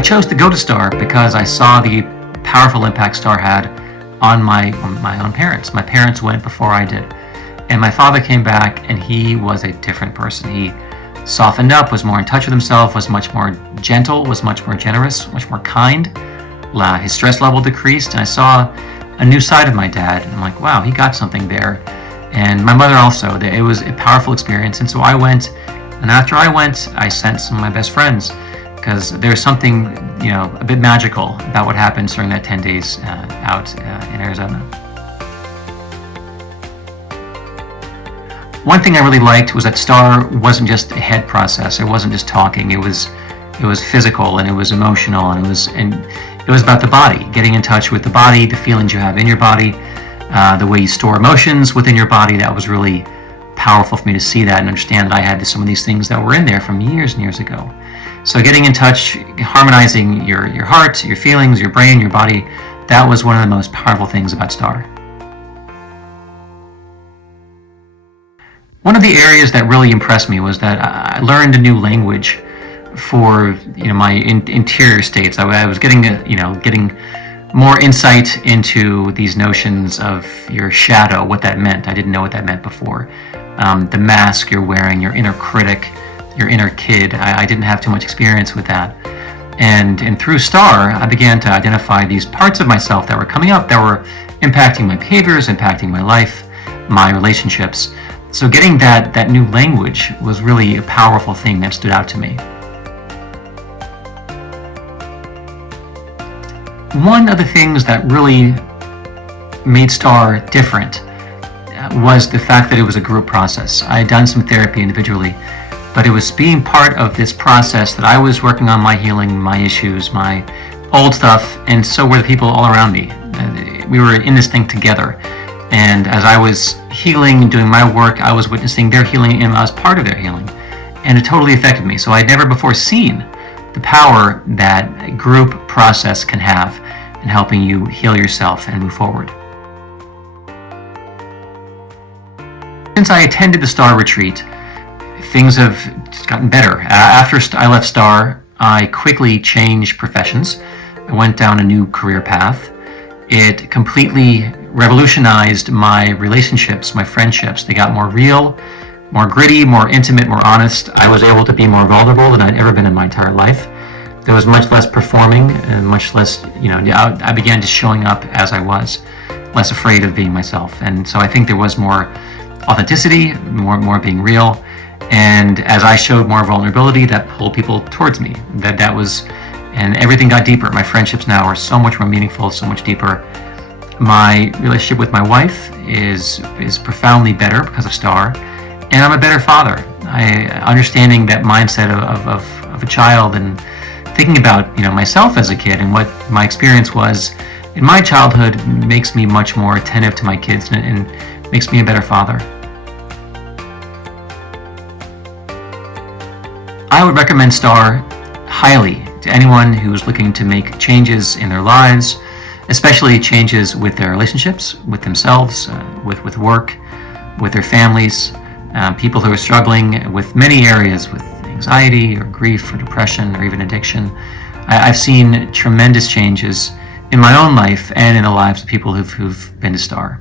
chose to go to STAR because I saw the powerful impact STAR had on my own parents. My parents went before I did. And my father came back and he was a different person. He softened up, was more in touch with himself, was much more gentle, was much more generous, much more kind. His stress level decreased, and I saw a new side of my dad. And I'm like, wow, he got something there. And my mother also. It was a powerful experience. And so I went, and after I went, I sent some of my best friends, because there's something, a bit magical about what happens during that 10 days out in Arizona. One thing I really liked was that STAR wasn't just a head process. It wasn't just talking. It was physical, and it was emotional, and it was about the body, getting in touch with the body, the feelings you have in your body, the way you store emotions within your body. That was really powerful for me to see that and understand that I had some of these things that were in there from years and years ago. So getting in touch, harmonizing your heart, your feelings, your brain, your body, that was one of the most powerful things about STAR. One of the areas that really impressed me was that I learned a new language for my interior states. I was getting more insight into these notions of your shadow, what that meant. I didn't know what that meant before. The mask you're wearing, your inner critic, your inner kid. I didn't have too much experience with that. And through STAR, I began to identify these parts of myself that were coming up, that were impacting my behaviors, impacting my life, my relationships. So getting that new language was really a powerful thing that stood out to me. One of the things that really made STAR different was the fact that it was a group process. I had done some therapy individually, but it was being part of this process that I was working on my healing, my issues, my old stuff, and so were the people all around me. We were in this thing together. And as I was healing and doing my work, I was witnessing their healing, and I was part of their healing. And it totally affected me. So I'd never before seen the power that a group process can have in helping you heal yourself and move forward. Since I attended the STAR retreat, things have gotten better. After I left STAR, I quickly changed professions. I went down a new career path. It completely revolutionized my relationships, my friendships. They got more real, more gritty, more intimate, more honest. I was able to be more vulnerable than I'd ever been in my entire life. There was much less performing and much less, I began just showing up as I was, less afraid of being myself. And so I think there was more authenticity, more being real. And as I showed more vulnerability, that pulled people towards me. And everything got deeper. My friendships now are so much more meaningful, so much deeper. My relationship with my wife is profoundly better because of STAR, and I'm a better father. Understanding that mindset of a child and thinking about myself as a kid and what my experience was in my childhood makes me much more attentive to my kids and makes me a better father. I would recommend STAR highly to anyone who's looking to make changes in their lives, especially changes with their relationships, with themselves, with work, with their families, people who are struggling with many areas, with anxiety or grief or depression or even addiction. I've seen tremendous changes in my own life and in the lives of people who've been to STAR.